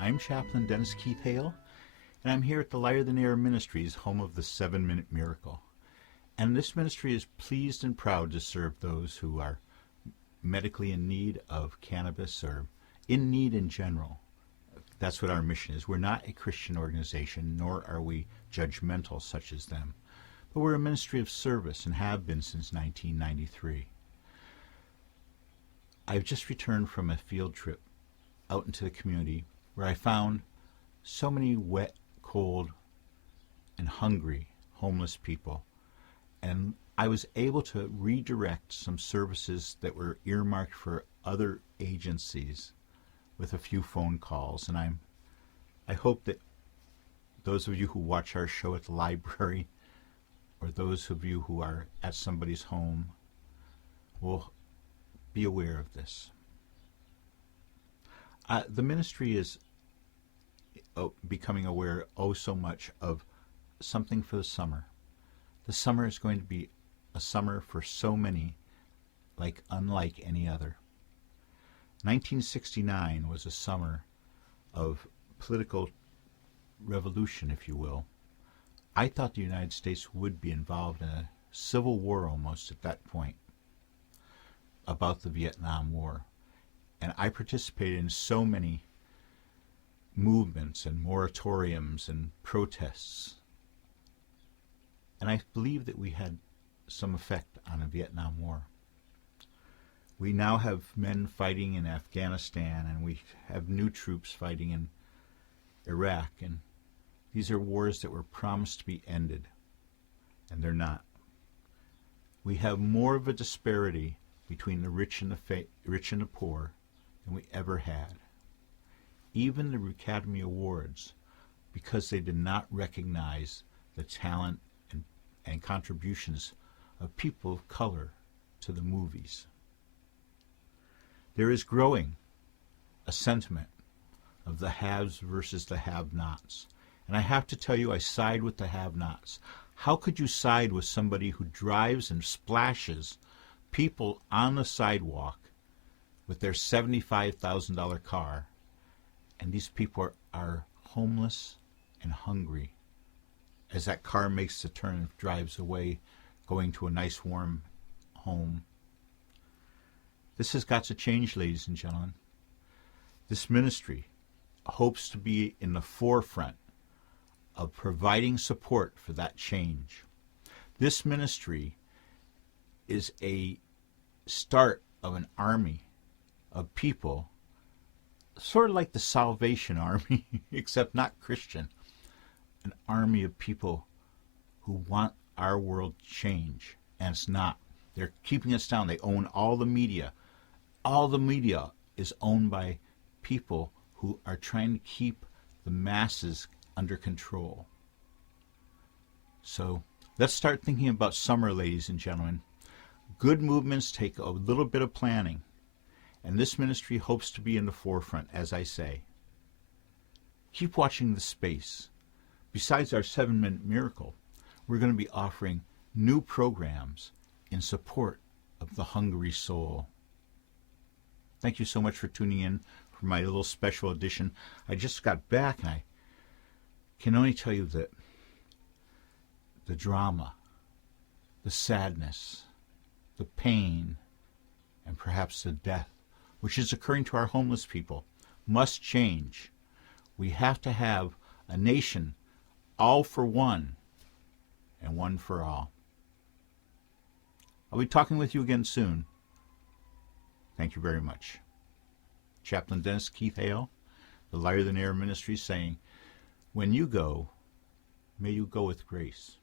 I'm Chaplain Dennis Keith Hale, and I'm here at the Lighter Than Air Ministries, home of the 7-Minute Miracle. And this ministry is pleased and proud to serve those who are medically in need of cannabis or in need in general. That's what our mission is. We're not a Christian organization, nor are we judgmental such as them. But we're a ministry of service and have been since 1993. I've just returned from a field trip out into the community where I found so many wet, cold, and hungry homeless people. And I was able to redirect some services that were earmarked for other agencies with a few phone calls. And I hope that those of you who watch our show at the library or those of you who are at somebody's home will be aware of this. The ministry is becoming aware so much of something for the summer. The summer is going to be a summer for so many, unlike any other. 1969 was a summer of political revolution, if you will. I thought the United States would be involved in a civil war almost at that point about the Vietnam War. And I participated in so many movements and moratoriums and protests. And I believe that we had some effect on the Vietnam War. We now have men fighting in Afghanistan, and we have new troops fighting in Iraq. And these are wars that were promised to be ended, and they're not. We have more of a disparity between the rich and the poor than we ever had. Even the Academy Awards, because they did not recognize the talent and contributions of people of color to the movies. There is growing a sentiment of the haves versus the have-nots. And I have to tell you, I side with the have-nots. How could you side with somebody who drives and splashes people on the sidewalk with their $75,000 car, and these people are homeless and hungry as that car makes the turn and drives away, going to a nice warm home? This has got to change, ladies and gentlemen. This ministry hopes to be in the forefront of providing support for that change. This ministry is a start of an army of people, sort of like the Salvation Army, except not Christian. An army of people who want our world to change, and it's not. They're keeping us down. They own all the media. All the media is owned by people who are trying to keep the masses under control. So let's start thinking about summer, ladies and gentlemen. Good movements take a little bit of planning, and this ministry hopes to be in the forefront, as I say. Keep watching the space. Besides our 7-Minute Miracle, we're going to be offering new programs in support of the hungry soul. Thank you so much for tuning in for my little special edition. I just got back, and I can only tell you that the drama, the sadness, the pain, and perhaps the death, which is occurring to our homeless people, must change. We have to have a nation all for one and one for all. I'll be talking with you again soon. Thank you very much. Chaplain Dennis Keith Hale, the Lighter Than Air Ministry, saying, when you go, may you go with grace.